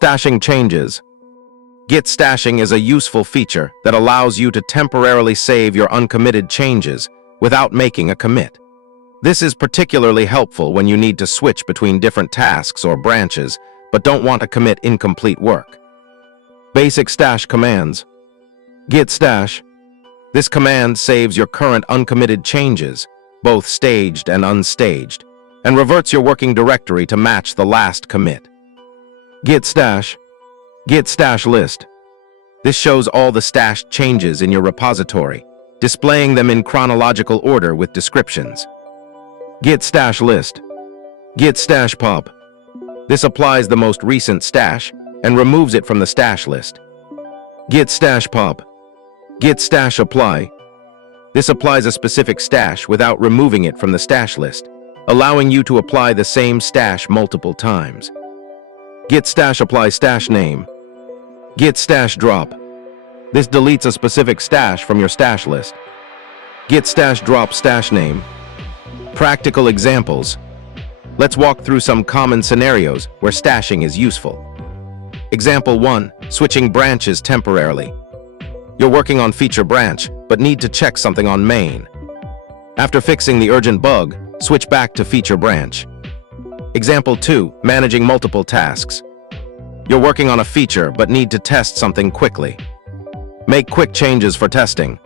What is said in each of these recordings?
Stashing changes. Git stashing is a useful feature that allows you to temporarily save your uncommitted changes without making a commit. This is particularly helpful when you need to switch between different tasks or branches, but don't want to commit incomplete work. Basic stash commands. Git stash. This command saves your current uncommitted changes, both staged and unstaged, and reverts your working directory to match the last commit. Git stash. Git stash list. This shows all the stashed changes in your repository, displaying them in chronological order with descriptions. Git stash list. Git stash pop. This applies the most recent stash and removes it from the stash list. Git stash pop. Git stash apply. This applies a specific stash without removing it from the stash list, allowing you to apply the same stash multiple times. Git stash apply stash name. Git stash drop. This deletes a specific stash from your stash list. Git stash drop stash name. Practical examples. Let's walk through some common scenarios where stashing is useful. Example 1. Switching branches temporarily. You're working on feature branch, but need to check something on main. After fixing the urgent bug, switch back to feature branch. Example 2. Managing multiple tasks. You're working on a feature but need to test something quickly. Make quick changes for testing.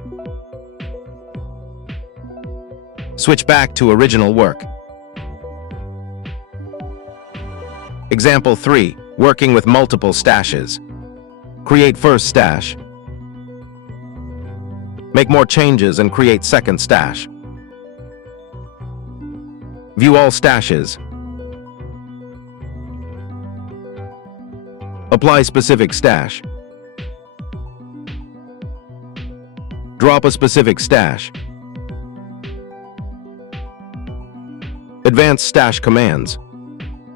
Switch back to original work. Example 3. Working with multiple stashes. Create first stash. Make more changes and create second stash. View all stashes. Apply specific stash. Drop a specific stash. Advanced stash commands.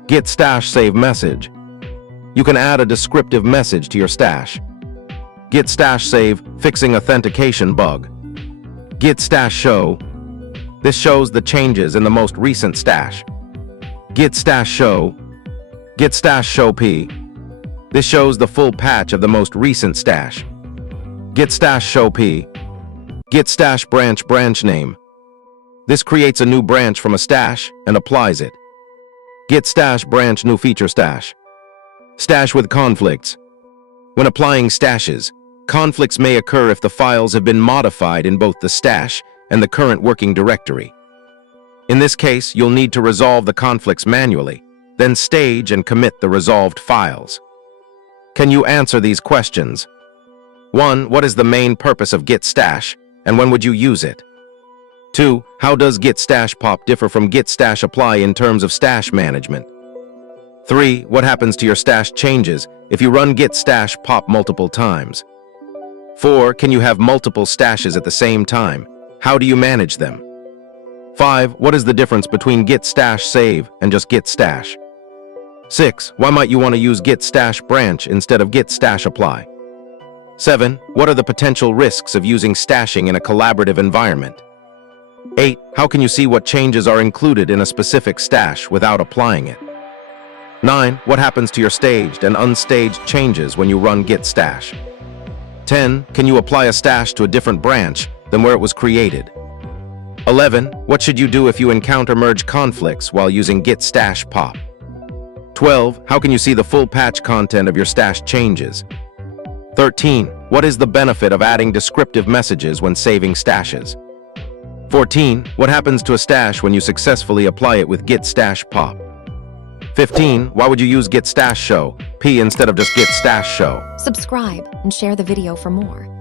Git stash save message. You can add a descriptive message to your stash. Git stash save fixing authentication bug. Git stash show. This shows the changes in the most recent stash. Git stash show. Git stash show p. This shows the full patch of the most recent stash. Git stash show p. Git stash branch name. This creates a new branch from a stash and applies it. Git stash branch new feature stash. Stash with conflicts. When applying stashes, conflicts may occur if the files have been modified in both the stash and the current working directory. In this case, you'll need to resolve the conflicts manually, then stage and commit the resolved files. Can you answer these questions? 1. What is the main purpose of Git stash, and when would you use it? 2. How does Git stash pop differ from Git stash apply in terms of stash management? 3. What happens to your stash changes if you run Git stash pop multiple times? 4. Can you have multiple stashes at the same time? How do you manage them? 5. What is the difference between Git stash save and just Git stash? 6. Why might you want to use Git stash branch instead of Git stash apply? 7. What are the potential risks of using stashing in a collaborative environment? 8. How can you see what changes are included in a specific stash without applying it? 9. What happens to your staged and unstaged changes when you run Git stash? 10. Can you apply a stash to a different branch than where it was created? 11. What should you do if you encounter merge conflicts while using Git stash pop? 12. How can you see the full patch content of your stash changes? 13. What is the benefit of adding descriptive messages when saving stashes? 14. What happens to a stash when you successfully apply it with Git stash pop? 15. Why would you use Git stash show p instead of just Git stash show? Subscribe and share the video for more.